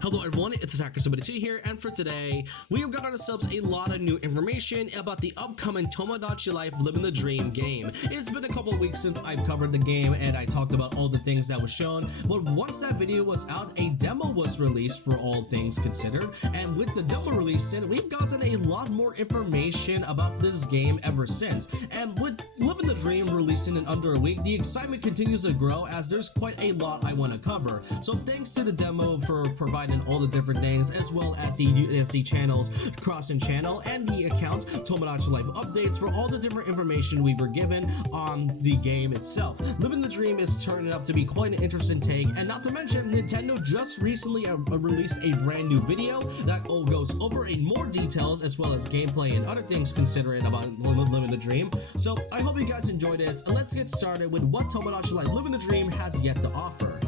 Hello everyone, it's Tomodachi here, and for today, we have got ourselves a lot of new information about the upcoming Tomodachi Life Living the Dream game. It's been a couple of weeks since I've covered the game and I talked about all the things that was shown, but once that video was out, a demo was released for all things considered, and with the demo released in, we've gotten a lot more information about this game ever since, and with Living the Dream releasing in under a week, the excitement continues to grow as there's quite a lot I want to cover. So thanks to the demo for providing all the different things, as well as the channels crossing channel and the account Tomodachi Life updates for all the different information we were given on the game itself. Living the Dream is turning up to be quite an interesting take, and not to mention Nintendo just recently released a brand new video that goes over in more details as well as gameplay and other things considering about Living the Dream. So I hope you guys enjoyed this, and let's get started with what Tomodachi Life Living the Dream has yet to offer.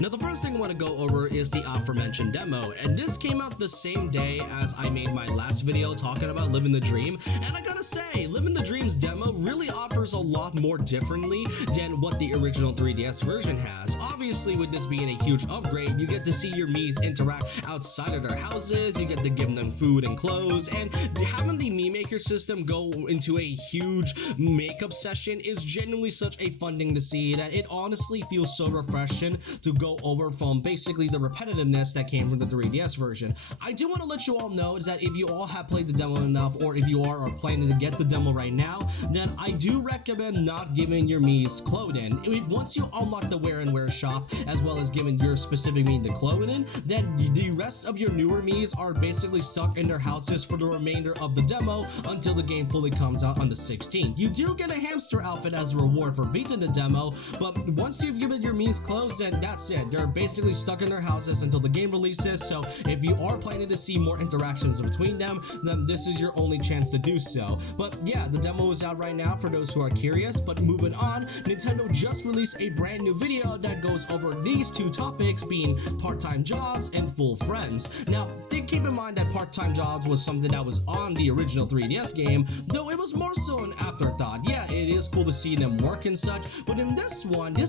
Now the first thing I want to go over is the aforementioned demo, and this came out the same day as I made my last video talking about Living the Dream, and I gotta say, Living the Dream's demo really offers a lot more differently than what the original 3DS version has. Obviously, with this being a huge upgrade, you get to see your Miis interact outside of their houses, you get to give them food and clothes, and having the Mii Maker system go into a huge makeup session is genuinely such a fun thing to see that it honestly feels so refreshing to go over from basically the repetitiveness that came from the 3DS version. I do want to let you all know is that if you all have played the demo enough, or if you are planning to get the demo right now, then I do recommend not giving your Mii's clothing. Once you unlock the wear and wear shop, as well as giving your specific Mii the clothing, then the rest of your newer Mii's are basically stuck in their houses for the remainder of the demo until the game fully comes out on the 16th. You do get a hamster outfit as a reward for beating the demo, but once you've given your Mii's clothes, then that's it. They're basically stuck in their houses until the game releases, so if you are planning to see more interactions between them, then this is your only chance to do so. But yeah, the demo is out right now for those who are curious, but moving on, Nintendo just released a brand new video that goes over these two topics, being part-time jobs and full friends. Now, did keep in mind that part-time jobs was something that was on the original 3DS game, though it was more so an afterthought. Yeah, it is cool to see them work and such, but in this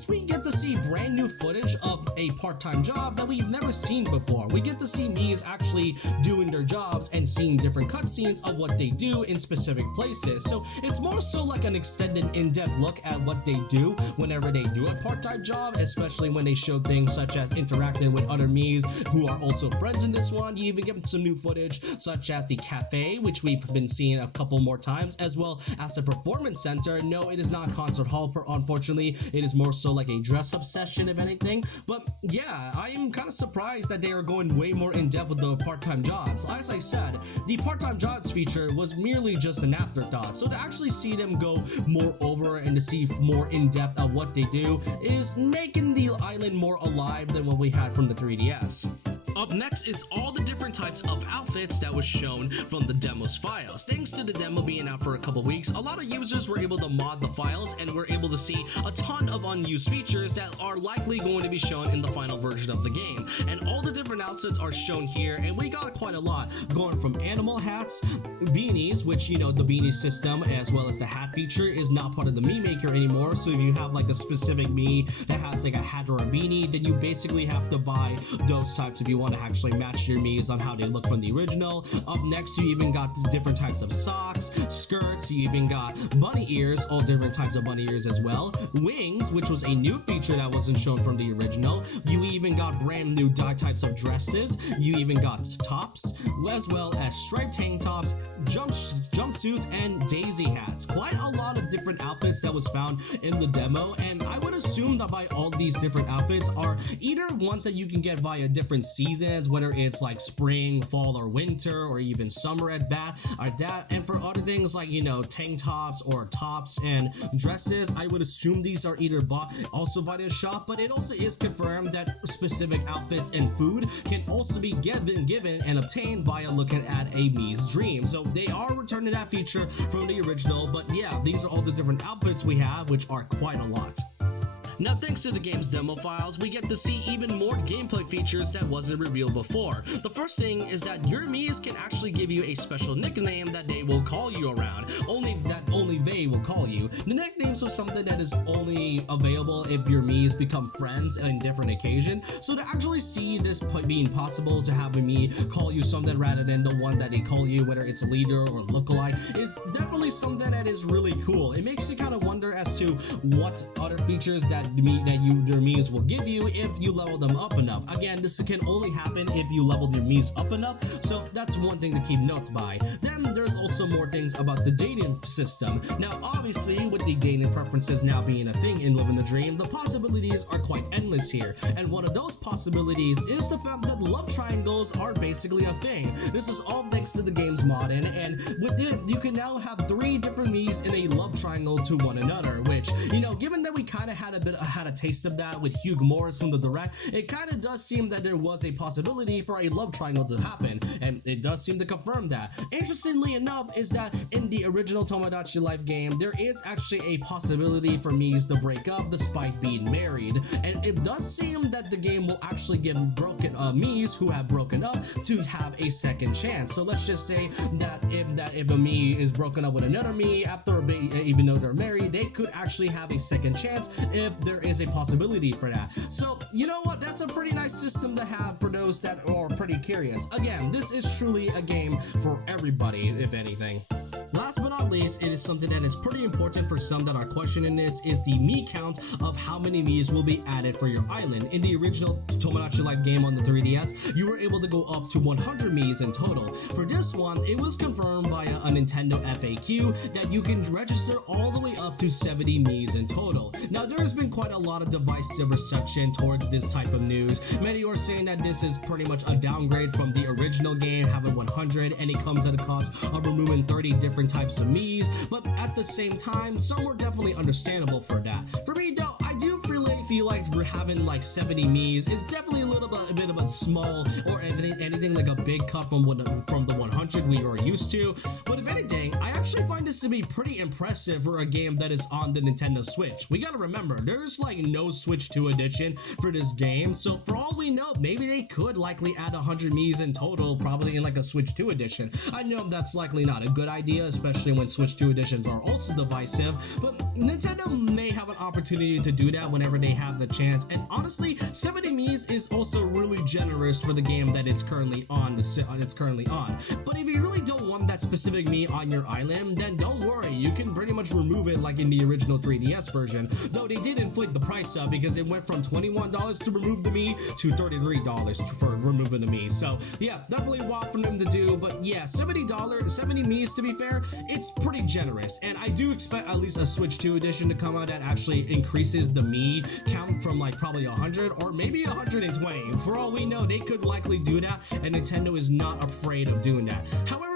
we get to see brand new footage of a part-time job that we've never seen before. We get to see Mii's actually doing their jobs and seeing different cutscenes of what they do in specific places. So it's more so like an extended in-depth look at what they do whenever they do a part-time job, especially when they show things such as interacting with other Mii's who are also friends in this one. You even get some new footage such as the cafe, which we've been seeing a couple more times, as well as the performance center. No, it is not a concert hall, unfortunately. It is more so like a dress-up session, if anything. But yeah, I am kind of surprised that they are going way more in depth with the part-time jobs. As I said, the part-time jobs feature was merely just an afterthought, so to actually see them go more over and to see more in depth of what they do is making the island more alive than what we had from the 3DS. Up next is all the different types of outfits that was shown from the demo's files. Thanks to the demo being out for a couple weeks, a lot of users were able to mod the files and were able to see a ton of unused features that are likely going to be shown in the final version of the game. And all the different outfits are shown here, and we got quite a lot, going from animal hats, beanies, which, you know, the beanie system as well as the hat feature is not part of the Mii Maker anymore. So if you have like a specific Mii that has like a hat or a beanie, then you basically have to buy those types if you want to actually match your Mii's on how they look from the original. Up next, you even got the different types of socks, skirts, you even got bunny ears, all different types of bunny ears as well. Wings, which was a new feature that wasn't shown from the original. You even got brand new dye types of dresses. You even got tops, as well as striped tank tops, jumpsuits, and daisy hats. Quite a lot of different outfits that was found in the demo, and I would assume that by all these different outfits are either ones that you can get via different seasons, whether it's like spring, fall, or winter, or even summer at that, and for other things like, you know, tank tops or tops and dresses, I would assume these are either bought also by the shop, but it also is confirmed that specific outfits and food can also be given and obtained via looking at a Mii's Dream. So they are returning that feature from the original, but yeah, these are all the different outfits we have, which are quite a lot. Now thanks to the game's demo files, we get to see even more gameplay features that wasn't revealed before. The first thing is that your Miis can actually give you a special nickname that they will call you around, only they will call you. The nicknames are something that is only available if your Miis become friends on different occasions, so to actually see this being possible to have a Mii call you something rather than the one that they call you, whether it's a leader or lookalike, is definitely something that is really cool. It makes you kind of wonder as to what other features that your Miis will give you if you level them up enough. Again, this can only happen if you level your Miis up enough, so that's one thing to keep note by. Then there's also more things about the dating system. Now obviously with the dating preferences now being a thing in Living the Dream, the possibilities are quite endless here, and one of those possibilities is the fact that love triangles are basically a thing. This is all thanks to the game's modding, and with it you can now have 3 different Miis in a love triangle to one another, which, you know, given that we kind of had a taste of that with Hugh Morris from the direct, it kind of does seem that there was a possibility for a love triangle to happen, and it does seem to confirm that. Interestingly enough is that in the original Tomodachi Life game, there is actually a possibility for Miis to break up despite being married, and it does seem that the game will actually give broken Miis who have broken up to have a second chance. So let's just say that if a Mii is broken up with another Mii after even though they're married, they could actually have a second chance if there is a possibility for that. So you know what, that's a pretty nice system to have for those that are pretty curious. Again, this is truly a game for everybody, if anything. Last but not least, it is something that is pretty important for some that are questioning this, is the Mii count of how many Miis will be added for your island. In the original Tomodachi Life game on the 3DS, you were able to go up to 100 Miis in total. For this one, it was confirmed via a Nintendo FAQ that you can register all the way up to 70 Miis in total. Now there has been quite a lot of divisive reception towards this type of news. Many are saying that this is pretty much a downgrade from the original game having 100, and it comes at a cost of removing 30 different types of Miis, but at the same time, some were definitely understandable for that. For me though, I do feel like we're having like 70 Miis. It's definitely a bit of a small, or anything like a big cut from the 100 we were used to. But if anything, I actually find this to be pretty impressive for a game that is on the Nintendo Switch. We gotta remember, there's like no Switch 2 edition for this game, so for all we know, maybe they could likely add 100 Miis in total, probably in like a Switch 2 edition. I know that's likely not a good idea, especially when Switch 2 editions are also divisive, but Nintendo may have an opportunity to do that whenever they have the chance. And honestly, 70 Miis is also really generous for the game that it's currently on. But if you really don't want that specific Mii on your island, then don't worry, you can pretty much remove it like in the original 3DS version, though they did inflate the price up because it went from $21 to remove the Mii to $33 for removing the Mii. So yeah, definitely wild for them to do, but yeah, $70 Miis, to be fair, it's pretty generous, and I do expect at least a Switch 2 edition to come out that actually increases the Mii count from like probably 100 or maybe 120. For all we know, they could likely do that, and Nintendo is not afraid of doing that. However,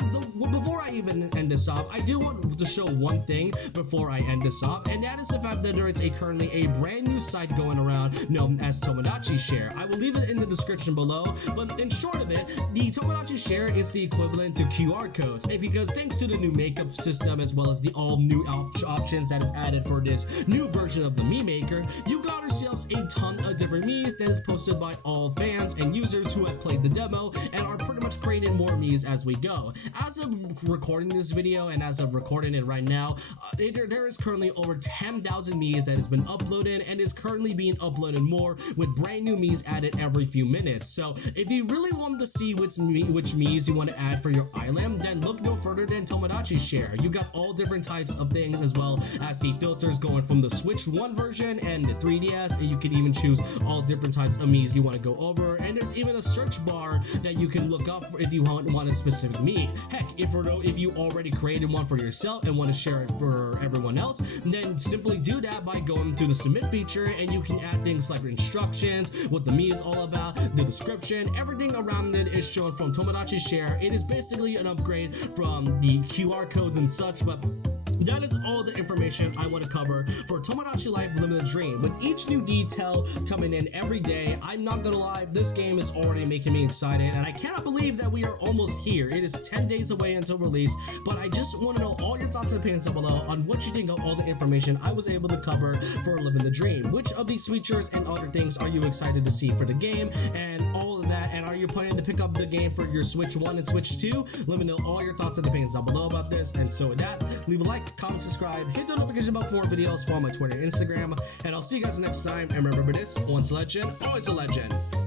before I even end this off, I do want to show one thing before I end this off, and that is the fact that there is currently a brand new site going around known as Tomodachi Share. I will leave it in the description below, but in short of it, the Tomodachi Share is the equivalent to QR codes, and because thanks to the new makeup system as well as the all new options that is added for this new version of the Mii Maker, you got yourselves a ton of different Miis that is posted by all fans and users who have played the demo and are pretty much creating more Miis as we go. As of recording this video and as of recording it right now, there is currently over 10,000 Miis that has been uploaded and is currently being uploaded more, with brand new Miis added every few minutes. So if you really want to see which Miis you want to add for your island, then look no further than Tomodachi Share. You got all different types of things, as well as the filters going from the Switch 1 version and the 3DS, and you can even choose all different types of Miis you want to go over, and there's even a search bar that you can look up if you want a specific Mii. Heck, if you already created one for yourself and want to share it for everyone else, then simply do that by going to the submit feature, and you can add things like instructions, what the Mii is all about, the description, everything around it is shown from Tomodachi Share. It is basically an upgrade from the QR codes and such, but that is all the information I want to cover for Tomodachi Life Living the Dream. With each new detail coming in every day, I'm not gonna lie, this game is already making me excited, and I cannot believe that we are almost here. It is 10 days away until release, but I just want to know all your thoughts and opinions down below on what you think of all the information I was able to cover for Living the Dream. Which of these features and other things are you excited to see for the game, and all of that, and are you planning to pick up the game for your Switch 1 and Switch 2? Let me know all your thoughts and opinions down below about this. And so with that, leave a like, comment, subscribe, hit the notification bell for more videos, follow my Twitter and Instagram, and I'll see you guys next time. And remember this, once a legend, always a legend.